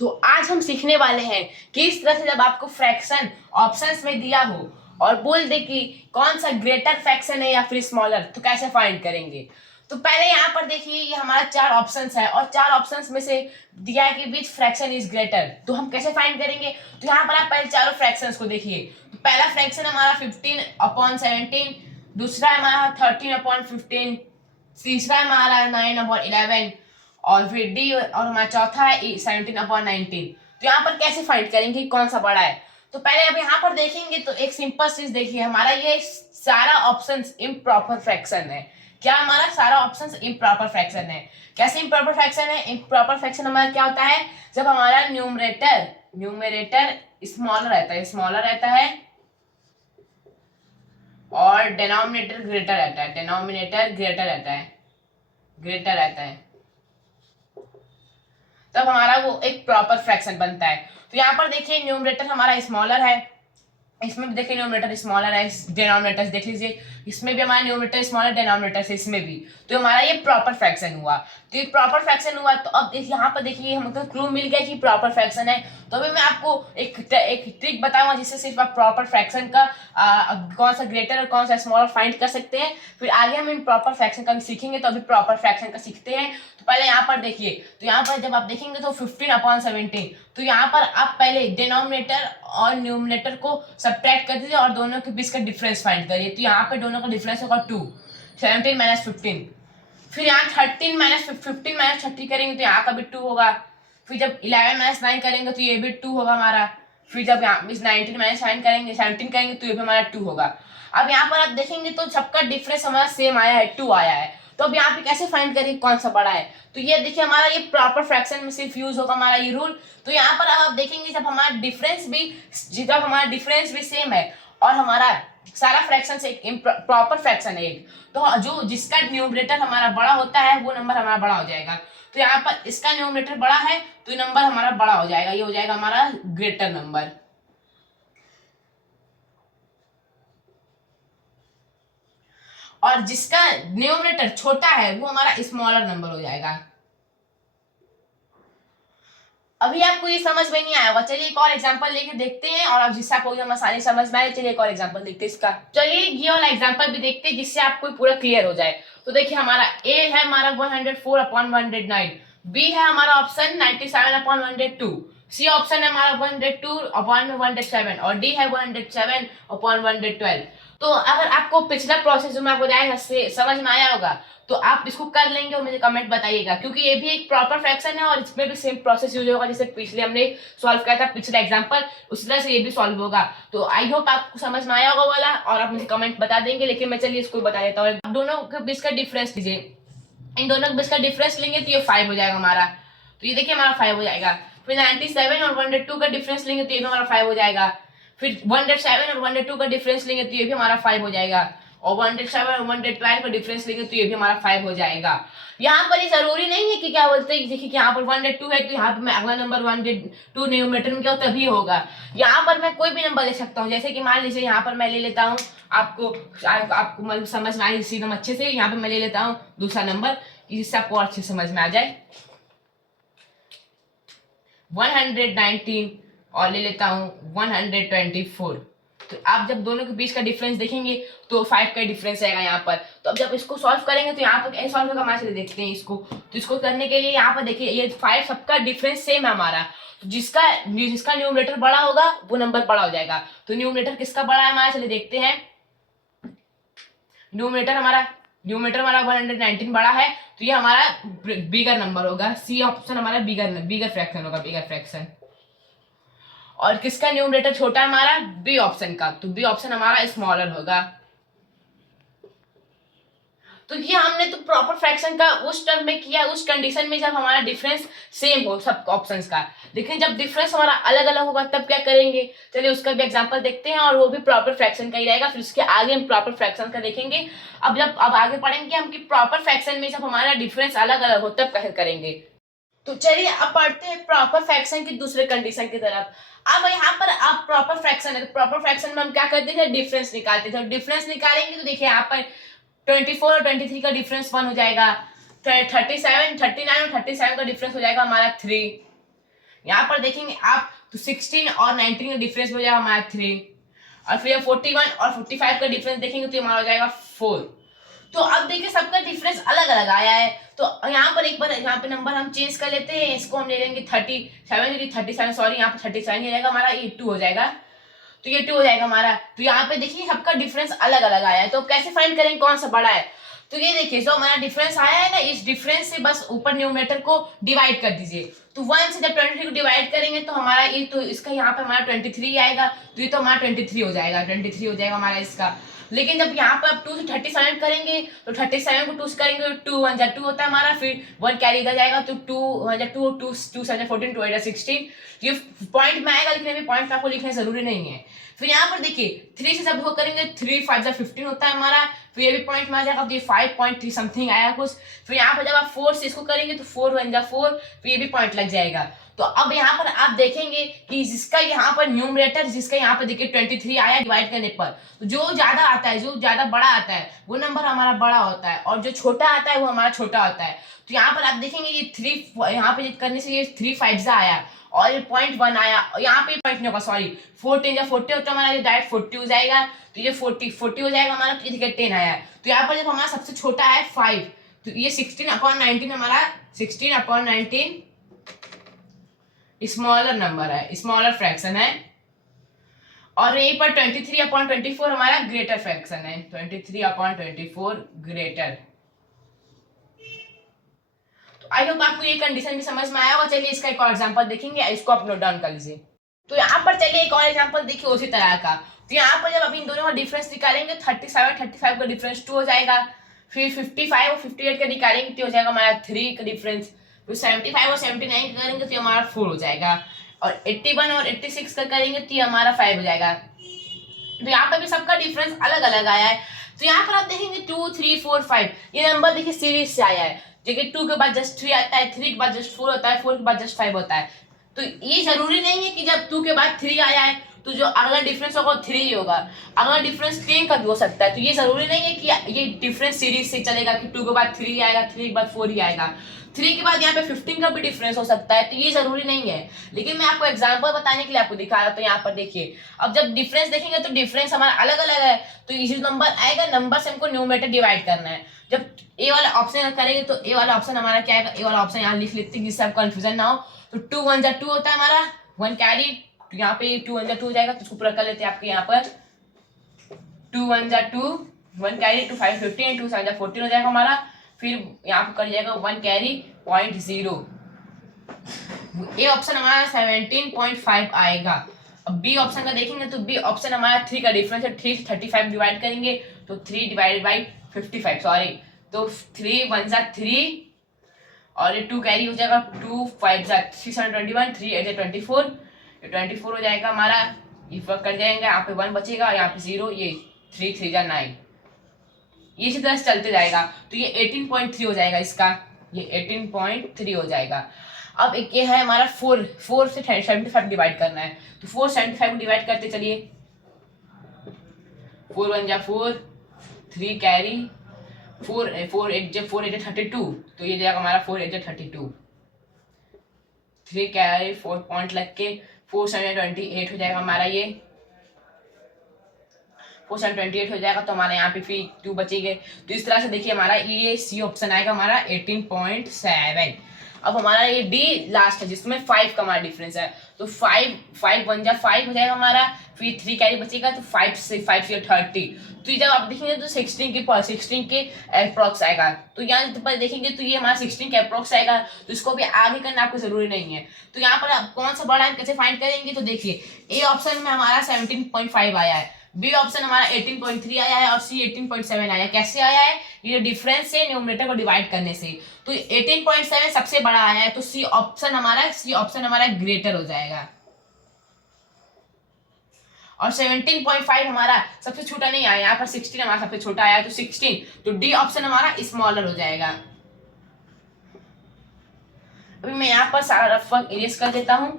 तो आज हम सीखने वाले हैं कि इस तरह से जब आपको फ्रैक्शन ऑप्शंस में दिया हो और बोल दे कि कौन सा ग्रेटर फ्रैक्शन है या फिर स्मॉलर, तो कैसे फाइंड करेंगे। तो पहले यहाँ पर देखिए ये हमारा चार ऑप्शंस है और चार ऑप्शंस में से दिया है कि विच फ्रैक्शन इज ग्रेटर, तो हम कैसे फाइंड करेंगे। तो यहाँ पर आप पहले चारों फ्रैक्शंस को देखिए। तो पहला फ्रैक्शन हमारा 15/17, दूसरा हमारा 13/15, तीसरा हमारा 9/11 और फिर डी और हमारा चौथा है 17/19। तो यहाँ पर कैसे फाइंड करेंगे कौन सा बड़ा है। तो पहले अब यहाँ पर देखेंगे तो एक सिंपल चीज देखिए, हमारा ये सारा ऑप्शंस इम्प्रॉपर फ्रैक्शन है। क्या हमारा सारा ऑप्शंस इम्प्रॉपर फ्रैक्शन है। कैसे इम्प्रॉपर फ्रैक्शन है। इम्प्रॉपर फ्रैक्शन हमारा क्या होता है, जब हमारा न्यूमरेटर स्मॉलर रहता है और डिनोमिनेटर ग्रेटर रहता है, तब हमारा वो एक प्रॉपर फ्रैक्शन बनता है। तो यहाँ पर देखिए न्यूमरेटर हमारा स्मॉलर है, इसमें भी देखिए न्यूमरेटर स्मॉलर है, डिनोमिनेटर देख लीजिए, इसमें भी हमारा न्यूमरेटर स्मॉलर, डिनोमिनेटर से इसमें भी। तो हमारा ये प्रॉपर फ्रैक्शन हुआ। तो ये प्रॉपर फ्रैक्शन हुआ। तो अब यहाँ पर देखिए हमको क्लू मिल गया कि प्रॉपर फ्रैक्शन है। तो अभी मैं आपको एक ट्रिक बताऊंगा जिससे सिर्फ आप प्रॉपर फ्रैक्शन का कौन सा ग्रेटर और कौन सा स्मॉलर फाइंड कर सकते हैं। फिर आगे हम इन प्रॉपर फ्रैक्शन का भी सीखेंगे। तो अभी प्रॉपर फ्रैक्शन का सीखते हैं। तो पहले यहाँ पर देखिए, तो यहाँ पर जब आप देखेंगे तो 15/17, तो यहाँ पर आप पहले डिनोमिनेटर और न्यूमरेटर को सब्ट्रैक्ट कर दीजिए और दोनों के बीच का डिफरेंस फाइंड करिए। तो यहाँ पे दोनों का डिफरेंस होगा 2, 17 - 15। फिर यहाँ 15 - 30 करेंगे तो यहाँ का भी 2 होगा। फिर जब 11 - 9 करेंगे तो ये भी 2 होगा हमारा। फिर जब यहाँ 19 - 9 करेंगे 17 करेंगे तो ये भी हमारा 2 होगा। अब यहाँ पर आप देखेंगे तो सबका डिफरेंस हमारा सेम आया है, 2 आया है। तो अब यहाँ पे कैसे फाइंड करेंगे कौन सा बड़ा है। तो ये देखिए हमारा ये प्रॉपर फ्रैक्शन में सिर्फ यूज होगा हमारा ये रूल। तो यहाँ पर अब आप देखेंगे जब हमारा डिफरेंस भी सेम है और हमारा सारा फ्रैक्शन से एक प्रॉपर फ्रैक्शन है एक, तो जो जिसका न्यूमरेटर हमारा बड़ा होता है वो नंबर हमारा बड़ा हो जाएगा। तो यहाँ पर इसका न्यूमरेटर बड़ा है तो नंबर हमारा बड़ा हो जाएगा, ये हो जाएगा हमारा ग्रेटर नंबर। और जिसका न्यूमरेटर छोटा है वो हमारा स्मॉलर नंबर हो जाएगा। अभी आपको ये समझ में नहीं आया होगा, चलिए एक और एग्जांपल लेके देखते हैं और अब जिससे आपको एकदम आसानी समझ में आए। चलिए एक और एग्जांपल देखते हैं इसका। चलिए ये वाला एग्जांपल भी देखते हैं जिससे आपको पूरा क्लियर हो जाए। तो देखिए हमारा ए है हमारा 104/109, बी है हमारा ऑप्शन 97/102, सी ऑप्शन है हमारा 102/107 और डी है 107/112। तो अगर आपको पिछला प्रोसेस जो मैं आपको बताया समझ में आया होगा तो आप इसको कर लेंगे और मुझे कमेंट बताइएगा, क्योंकि ये भी एक प्रॉपर फ्रैक्शन है और इसमें भी सेम प्रोसेस यूज होगा जैसे पिछले हमने सॉल्व किया था पिछला एग्जांपल, उसी तरह से ये भी सॉल्व होगा। तो आई होप आपको समझ में आया होगा वाला और आप मुझे कमेंट बता देंगे। लेकिन मैं चलिए इसको बता देता हूँ। दोनों के बीच का डिफरेंस लीजिए, इन दोनों के बीच का डिफरेंस लेंगे तो ये 5 हो जाएगा हमारा। तो ये देखिए हमारा 5 हो जाएगा। फिर 97 और 102 का डिफरेंस लेंगे तो ये भी हमारा 5 हो जाएगा। फिर 107 और 102 का डिफरेंस लेंगे तो ये भी हमारा 5 हो जाएगा। और 107 और 112 का डिफरेंस लेंगे तो ये भी हमारा 5 हो जाएगा। यहाँ पर ये जरूरी नहीं है कि क्या बोलते हैं, देखिए कि यहाँ पर 102 है तो यहाँ पर मैं अगला नंबर 102 न्यूमरेटर में क्या हो तभी होगा। यहाँ पर मैं कोई भी नंबर ले सकता हूँ, जैसे कि मान लीजिए यहाँ पर मैं ले लेता हूँ, आपको मतलब समझ में आए इसी एकदम अच्छे से। यहाँ पे मैं ले लेता हूँ दूसरा नंबर जिससे आपको अच्छे समझ में आ जाए, 119 और ले लेता हूँ 124। तो आप जब दोनों के बीच का डिफरेंस देखेंगे तो 5 का डिफरेंस आएगा यहाँ पर। तो अब जब इसको सॉल्व करेंगे तो यहाँ पर कैसे सॉल्व होगा हमारे देखते हैं इसको। तो इसको करने के लिए यहाँ पर देखिए ये 5 सबका डिफरेंस सेम है हमारा। तो जिसका न्यूमरेटर बड़ा होगा वो नंबर बड़ा हो जाएगा। तो न्यूमरेटर किसका बड़ा है हमारा, चलिए देखते हैं। न्यूमरेटर हमारा 119 बड़ा है तो ये हमारा बिगर नंबर होगा। सी ऑप्शन हमारा बिगर फ्रैक्शन होगा, बिगर फ्रैक्शन। और किसका न्यूमरेटर छोटा है हमारा, बी ऑप्शन का, तो बी ऑप्शन हमारा स्मॉलर होगा। तो ये हमने तो प्रॉपर फ्रैक्शन का उस टर्म में किया, उस कंडीशन में जब हमारा डिफरेंस सेम हो सब ऑप्शंस का। लेकिन जब डिफरेंस हमारा अलग अलग होगा तब क्या करेंगे, चलिए उसका भी एग्जांपल देखते हैं और वो भी प्रॉपर फ्रैक्शन का ही रहेगा। फिर उसके आगे हम प्रॉपर फ्रैक्शन का देखेंगे। अब आगे पढ़ेंगे हम कि प्रॉपर फ्रैक्शन में जब हमारा डिफरेंस अलग अलग हो तब कैसे करेंगे। तो चलिए अब पढ़ते हैं प्रॉपर फ्रैक्शन की दूसरे कंडीशन की तरफ। अब यहाँ पर आप प्रॉपर फ्रैक्शन है, तो प्रॉपर फ्रैक्शन में हम क्या करते थे, डिफरेंस निकालते थे। डिफरेंस निकालेंगे तो देखिए यहाँ पर 24 और 23 का डिफरेंस 1 हो जाएगा। 37, 39 और 37 का डिफरेंस हो जाएगा हमारा 3। यहाँ पर देखेंगे आप तो 16 और 19 का डिफरेंस हो जाएगा हमारा 3, और फिर 41 और 45 का डिफरेंस देखेंगे तो हमारा हो जाएगा 4। तो अब देखिए सबका डिफरेंस अलग अलग आया है, तो यहाँ पर एक बार यहाँ पे नंबर हम चेंज कर लेते हैं, इसको हम ले लेंगे 37 सॉरी यहाँ पे 37 हो जाएगा हमारा, ये 2 हो जाएगा, तो ये 2 हो जाएगा हमारा। तो यहाँ पे देखिए सबका डिफरेंस अलग अलग आया है, तो कैसे फाइंड करेंगे कौन सा बड़ा है। तो ये देखिए जो हमारा डिफरेंस आया है ना, इस डिफरेंस से बस ऊपर न्यूमरेटर को डिवाइड कर दीजिए। तो 1 से जब 23 को डिवाइड करेंगे तो हमारा ये, तो इसका यहाँ पे हमारा 23 आएगा, तो ये तो हमारा 23 हो जाएगा, 23 हो जाएगा हमारा इसका। लेकिन जब यहाँ पर आप 2 से 37 करेंगे तो 37 को 2 से करेंगे तो 2 1 जा 2 होता है हमारा, फिर 1 कैरी इधर जाएगा तो 2 1 जा 2, 2 7 14, 2 8 16, ये पॉइंट में आएगा, लेकिन अभी पॉइंट में आपको लिखना जरूरी नहीं है। फिर यहाँ पर देखिए 3 से जब वो करेंगे 3 5 जा 15 होता है हमारा, फिर ये भी पॉइंट में आ जाएगा, तो ये 5.3 समथिंग आया कुछ। फिर यहाँ पर जब आप 4 से इसको करेंगे तो 4 1 जा 4, फिर ये भी पॉइंट लग जाएगा। तो अब यहाँ पर आप देखेंगे कि जिसका यहाँ पर न्यूमरेटर, जिसका यहाँ पर देखिए 23 आया डिवाइड करने पर, तो जो ज्यादा आता है, जो ज्यादा बड़ा आता है वो नंबर हमारा बड़ा होता है, और जो छोटा आता है वो हमारा छोटा होता है। तो यहाँ पर आप देखेंगे ये 3 यहाँ पे करने से ये 3 5 आया, और ये 0.1 आया, यहाँ पे पॉइंट नहीं होगा सॉरी, 14 या 40 होता है हमारा, ये डायरेक्ट 40 हो जाएगा, तो ये 40 हो जाएगा हमारा, तो ये 10 आया। तो यहाँ पर जब हमारा सबसे छोटा है 5, तो ये 16/19 हमारा, 16/19 स्मॉलर नंबर है, स्मॉलर फ्रैक्शन है, और यहीं पर 23/24 हमारा ग्रेटर फ्रैक्शन है, 23/24 ग्रेटर। तो आई होप आपको ये कंडीशन भी समझ में आया होगा। चलिए इसका एक और एग्जांपल देखेंगे, इसको आप नोट डाउन कर लीजिए। तो यहाँ पर चलिए एक और एग्जांपल देखिए उसी तरह का। तो यहाँ पर जब आप इन दोनों का डिफरेंस निकालेंगे 35 का डिफरेंस 2 हो जाएगा, फिर 55 और 58 का निकालेंगे तो हो जाएगा हमारा 3 का डिफरेंस, तो 75 और 79 का करेंगे तो हमारा 4 हो जाएगा, और 81 और 86 का करेंगे तो हमारा 5 हो जाएगा। तो यहाँ पर भी सबका डिफरेंस अलग अलग आया है। तो यहाँ पर आप देखेंगे 2 3 4 5 ये नंबर देखिए सीरीज से आया है, देखिए 2 के बाद जस्ट 3 आता है, 3 के बाद जस्ट 4 होता है, 4 के बाद जस्ट 5 होता है। तो ये जरूरी नहीं है कि जब 2 के बाद 3 आया है तो जो अगला डिफरेंस होगा 3 ही होगा, अगला डिफरेंस 10 का भी हो सकता है। तो ये जरूरी नहीं है कि ये डिफरेंस सीरीज से चलेगा कि 2 के बाद 3 आएगा, 3 के बाद 4 ही आएगा, 3 के बाद यहाँ पे 15 का भी डिफरेंस हो सकता है। तो ये जरूरी नहीं है, लेकिन मैं आपको एग्जांपल बताने के लिए आपको दिखा रहा हूं। तो यहाँ पर देखिए अब जब डिफरेंस देखेंगे तो डिफरेंस हमारा अलग अलग है, तो ये जो नंबर आएगा, नंबर से हमको न्यूमरेटर डिवाइड करना है। जब ए वाला ऑप्शन करेंगे तो ए वाला ऑप्शन हमारा क्या आएगा, ए वाला ऑप्शन यहाँ लिख लेते हैं जिससे आपको कंफ्यूजन ना हो। तो 2 1 जा 2 होता है हमारा, 1 कैरी, तो यहाँ पे 2 1 जा 2 हो जाएगा, तो इसको पूरा कर लेते हैं आपके यहाँ पर 2 1 जा 2, 1 कैरी, 2 5 15, 2 7 जा 14 हो जाएगा हमारा, फिर यहाँ पर कर जाएगा 1 कैरी 0.0, ए ऑप्शन हमारा 17.5 आएगा। अब बी ऑप्शन का देखेंगे तो बी ऑप्शन हमारा 3 का डिफरेंस है, 3 से 35 डिवाइड करेंगे तो 3 डिवाइडेड बाई 55 सॉरी, तो 3 1 जा 3 और ये 2 कैरी हो जाएगा, 2 5 जा 621, 3 8 जा 24, ये 24 हो जाएगा हमारा, ये वर्क कर जाएंगे, यहाँ पे 1 बचेगा, यहाँ पे 0, ये 3 3 जा 9, ये इसी तरह से चलते जाएगा। तो ये 18.3 हो जाएगा इसका, ये 18.3 हो जाएगा। अब एक ये है हमारा 4 से 75 डिवाइड करना है, तो 4 75 को डिवाइड करते चलिए, 4 1 जा 4, 3 कैरी, 4 8 जा 32, तो ये जाएगा हमारा 4 8 जा 32, 3 कैरी 4 पॉइंट लग के 4 7 28 हो जाएगा हमारा, ये 4 7 28 हो जाएगा। तो हमारे यहाँ पे फिर 2 बचेंगे। तो इस तरह से देखिए हमारा ये सी ऑप्शन आएगा हमारा 18.7। अब हमारा ये डी लास्ट है जिसमें 5 का हमारा डिफरेंस है, तो 5 1 जा 5 हो जाएगा हमारा, फिर 3 कैरी बचेगा, तो 5 से 30। तो जब आप देखेंगे तो 16 के अप्रोक्स आएगा, तो यहाँ पर देखेंगे तो ये हमारा 16 के अप्रोक्स आएगा, तो इसको भी आगे करना आपको जरूरी नहीं है। तो यहाँ पर आप कौन सा बड़ा है कैसे फाइंड करेंगे, तो देखिए ए ऑप्शन में हमारा 17.5 आया है, बी ऑप्शन हमारा 18.3 आया है, और सी 18.7 आया है। कैसे आया है, ये डिफरेंस से न्यूमरेटर को डिवाइड करने से। तो 18.7 सबसे बड़ा आया है, तो सी ऑप्शन हमारा ग्रेटर हो जाएगा, और 17.5 हमारा सबसे छोटा नहीं आया, यहाँ पर 16 हमारा सबसे छोटा आया है, तो 16, तो डी ऑप्शन हमारा स्मॉलर हो जाएगा। अभी मैं यहाँ पर सारा रफ वर्क इरेज कर देता हूं।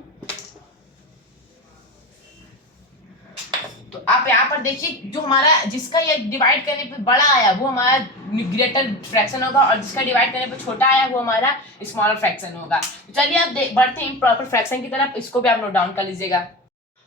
तो आप यहाँ पर देखिए जो हमारा जिसका ये डिवाइड करने पे बड़ा आया वो हमारा ग्रेटर फ्रैक्शन होगा और जिसका डिवाइड करने पे छोटा आया वो हमारा स्मॉलर फ्रैक्शन होगा। तो चलिए अब बढ़ते हैं इम्प्रॉपर फ्रैक्शन की तरफ, इसको भी आप नोट डाउन कर लीजिएगा।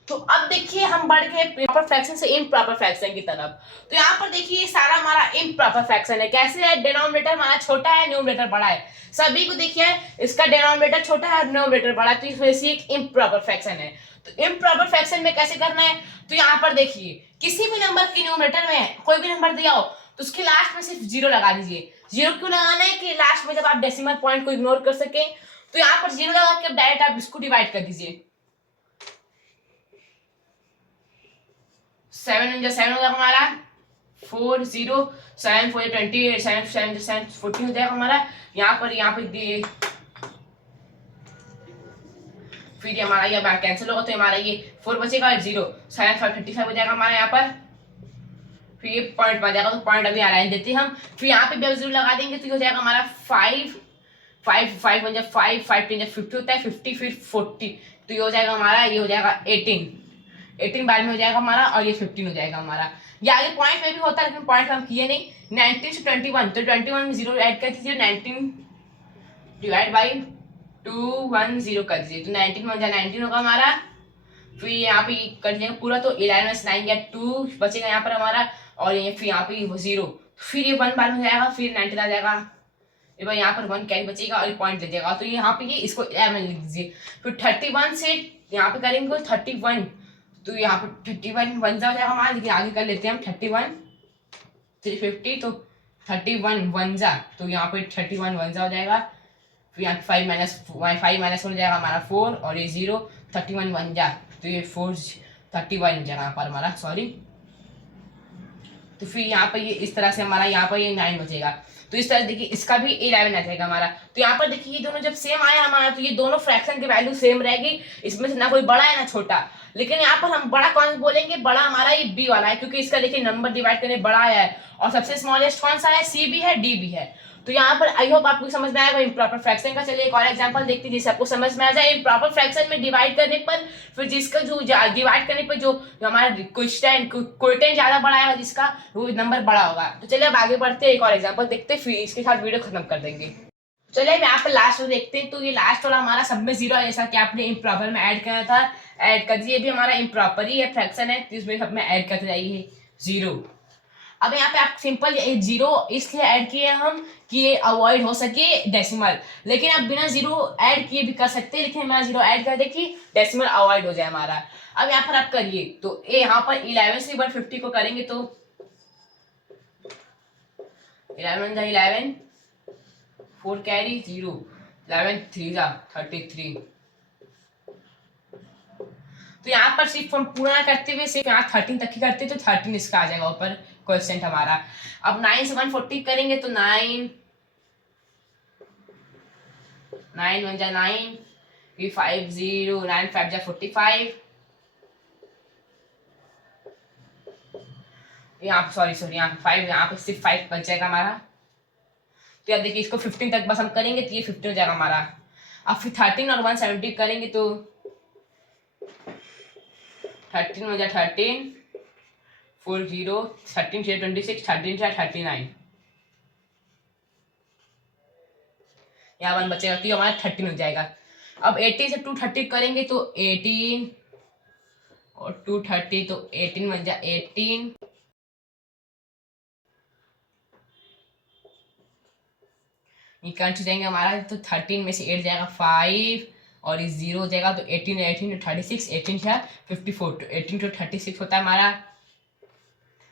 तो अब देखिए हम बढ़ गए प्रॉपर फ्रैक्शन से इम्प्रॉपर फ्रैक्शन की तरफ। तो यहाँ पर देखिए ये सारा हमारा इम्प्रॉपर फ्रैक्शन है। कैसे है? डिनोमिनेटर हमारा छोटा है, न्यूमरेटर बड़ा है। सभी को देखिए इसका डिनोमिनेटर छोटा है और न्यूमरेटर बड़ा है, तो इस वजह से एक इम्प्रॉपर फ्रैक्शन है। तो इम्प्रॉपर फ्रैक्शन में कैसे करना है? तो यहाँ पर देखिए किसी भी नंबर के न्यूमरेटर में कोई भी नंबर दिया हो तो उसके लास्ट में सिर्फ जीरो लगा दीजिए। जीरो क्यों लगाना है? कि लास्ट में जब आप डेसिमल पॉइंट को इग्नोर कर सके। तो यहाँ पर जीरो लगा के डायरेक्ट आप इसको डिवाइड कर दीजिए। 7 हो जाएगा हमारा 4 0 7 4 20 7 7 7 14 हो जाएगा हमारा। यहाँ पर दिए फिर हमारा ये कैंसिल होगा तो हमारा ये 4 बचेगा और 0 7 5 35 हो जाएगा हमारा यहाँ पर। फिर ये पॉइंट बन जाएगा तो पॉइंट अभी अलाइन देते हैं हम। फिर यहाँ पे भी अब 0 लगा देंगे तो ये हो जाएगा हमारा 5 5 5 बन जाए 5 5 3 50 होता है 50 फिर 40 तो ये हो जाएगा हमारा, ये हो जाएगा 18 बाद में हो जाएगा हमारा और ये 15 हो जाएगा हमारा। ये आगे पॉइंट में भी होता है लेकिन पॉइंट हम किए नहीं। 19 से 21 तो 21 में 0 ऐड कर दीजिए, 19 डिवाइड बाई 210 कर दीजिए तो 19 में 19 होगा हमारा। फिर यहाँ पे कर दीजिएगा पूरा तो 11 में 9 या 2 बचेगा यहाँ पर हमारा और ये फिर यहाँ पे 0 फिर ये 1 बाद में हो जाएगा फिर 19 आ जाएगा। ये भाई यहाँ पर 1 कैरी बचेगा और पॉइंट दे देगा तो यहाँ पे ये इसको 11 लिख दीजिए। फिर 31 से यहाँ पे करेंगे 31 तो यहाँ पर 31 वन जा हो जाएगा हमारा, लेकिन आगे कर लेते हैं हम 31 350 तो 31 वन जा तो यहाँ पे 31 वन जा हो जाएगा। फिर यहाँ 5 माइनस हो जाएगा हमारा 4 और ये 0 31 वन जा तो ये 4 31 हो जाएगा यहाँ पर हमारा, सॉरी। तो फिर यहाँ पर ये इस तरह से हमारा यहाँ पर ये 9 बचेगा तो इस तरह देखिए इसका भी 11 आ जाएगा हमारा। तो यहाँ पर देखिए ये दोनों जब सेम आया हमारा तो ये दोनों फ्रैक्शन की वैल्यू सेम रहेगी, इसमें से ना कोई बड़ा है ना छोटा। लेकिन यहाँ पर हम बड़ा कौन बोलेंगे? बड़ा हमारा ये बी वाला है क्योंकि इसका देखिए नंबर डिवाइड करने बड़ा आया है और सबसे स्मॉलेस्ट कौन सा है? सी भी है, डी भी है। तो यहाँ पर आई होप आपको समझ में आएगा इम्प्रॉपर फ्रैक्शन का। चलिए एक और एग्जांपल देखते हैं जिससे आपको समझ में आ जाए। इम्प्रॉपर फ्रैक्शन में डिवाइड करने पर फिर जिसका जो डिवाइड करने पर जो हमारा क्वोटिएंट ज्यादा बड़ा आएगा जिसका वो नंबर बड़ा होगा। तो चलिए अब आगे बढ़ते हैं, एक और एग्जाम्पल देखते हैं फिर इसके साथ वीडियो खत्म कर देंगे। चलिए यहाँ पर लास्ट में देखते हैं। तो ये लास्ट वाला हमारा सब में 0 है जैसा कि आपने इम्प्रॉपर में ऐड किया था, ऐड कर दीजिए। भी हमारा इम्प्रॉपर ही है फ्रैक्शन है तो इसमें सब में ऐड करते जाइए 0। अब यहाँ पे आप सिंपल 0 इसलिए ऐड किए हम कि ये अवॉइड हो सके डेसिमल, लेकिन आप बिना 0 ऐड किए भी कर सकते हैं, लेकिन मैं 0 ऐड कर दे कि डेसिमल अवॉइड हो जाए हमारा। अब यहाँ पर आप करिए तो यहाँ पर 11 से 150 को करेंगे तो 11 4 कैरी 0 11 3 जा 33। तो यहाँ पर सिर्फ हम पूरा करते हुए सिर्फ यहाँ 13 तक ही करते तो 13 इसका आ जाएगा ऊपर क्वेश्चन हमारा। अब 9 से 140 करेंगे तो 9 1 जा 9 फिर 5 0 9 5 जा 45। यहाँ सॉरी यहाँ 5 यहाँ पे सिर्फ 5 बच जाएगा हमारा। तो अब देखिए इसको 15 तक बस हम करेंगे तो ये 15 हो जाएगा हमारा। अब फिर 13 और 170 करेंगे तो 13 हो जाए 13 4 0 13 से 26 13 से 39 यहाँ 1 बचेगा तो ये हमारा 13 हो जाएगा। अब 18 से 230 करेंगे तो 18 और 230 तो 18 बन जाए 18 ये कैंसिल जाएंगे हमारा तो 13 में से 8 जाएगा 5 और इस 0 हो जाएगा तो 18 18 to 36 18 से 54 तो 18 to 36 होता है हमारा।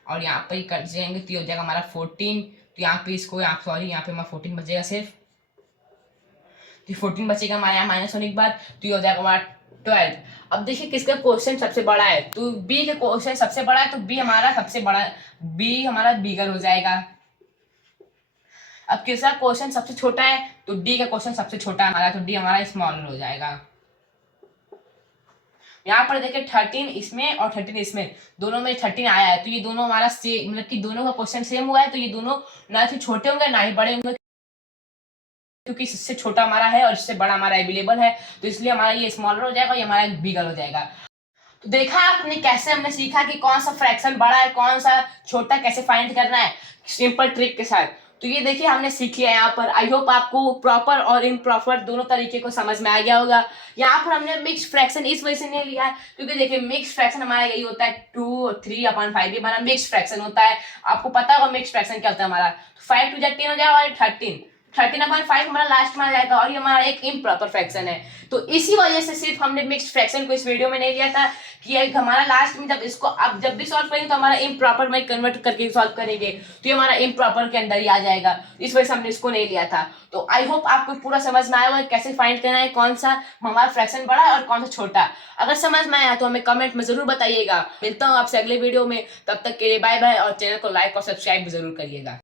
और यहाँ पर कट जाएंगे तो ये हो जाएगा हमारा 14 तो यहाँ पे इसको यहाँ पे हमारा 14 बचेगा सिर्फ तो 14 बचेगा हमारे यहाँ माइनस होने के बाद तो ये हो जाएगा हमारा 12। अब देखिए किसका क्वेश्चन सबसे बड़ा है तो बी का क्वेश्चन सबसे बड़ा है तो बी हमारा सबसे बड़ा, बी हमारा बिगर हो जाएगा। अब किसका क्वेश्चन सबसे छोटा है तो डी का क्वेश्चन सबसे छोटा है हमारा तो डी हमारा स्मॉलर हो जाएगा। यहाँ पर देखिए 13 इसमें और 13 इसमें दोनों में 13 आया है तो ये दोनों हमारा सेम मतलब कि दोनों का क्वेश्चन सेम हुआ है तो ये दोनों ना ही छोटे होंगे ना ही बड़े होंगे क्योंकि इससे छोटा हमारा है और इससे बड़ा हमारा अवेलेबल है तो इसलिए हमारा ये स्मॉलर हो जाएगा, ये हमारा बिगर हो जाएगा। तो देखा आपने कैसे हमने सीखा कि कौन सा फ्रैक्शन बड़ा है, कौन सा छोटा, कैसे फाइंड करना है सिंपल ट्रिक के साथ। तो ये देखिए हमने सीख लिया यहाँ पर। आई होप आपको प्रॉपर और इम्प्रॉपर दोनों तरीके को समझ में आ गया होगा। यहाँ पर हमने मिक्स फ्रैक्शन इस वजह से नहीं लिया है क्योंकि देखिए मिक्स फ्रैक्शन हमारा यही होता है 2/3/5, ये हमारा मिक्स फ्रैक्शन होता है। आपको पता होगा मिक्स फ्रैक्शन क्या होता है हमारा। 5 2 10 हो जाएगा और 13/5 हमारा लास्ट में आ जाएगा और ये हमारा एक इम्प्रॉपर फ्रैक्शन है। तो इसी वजह से सिर्फ हमने मिक्स्ड फ्रैक्शन को इस वीडियो में नहीं लिया था कि एक हमारा लास्ट में जब इसको अब जब भी सॉल्व करेंगे तो हमारा इम्प्रॉपर में कन्वर्ट करके सॉल्व करेंगे तो ये हमारा इम्प्रॉपर के अंदर ही आ जाएगा। इस वजह से हमने इसको नहीं लिया था। तो आई होप आपको पूरा समझ में आया होगा कैसे फाइंड करना है कौन सा हमारा फ्रैक्शन बड़ा है और कौन सा छोटा। अगर समझ में आया तो हमें कमेंट में जरूर बताइएगा। मिलता हूँ आपसे अगले वीडियो में, तब तक के लिए बाय बाय और चैनल को लाइक और सब्सक्राइब जरूर करिएगा।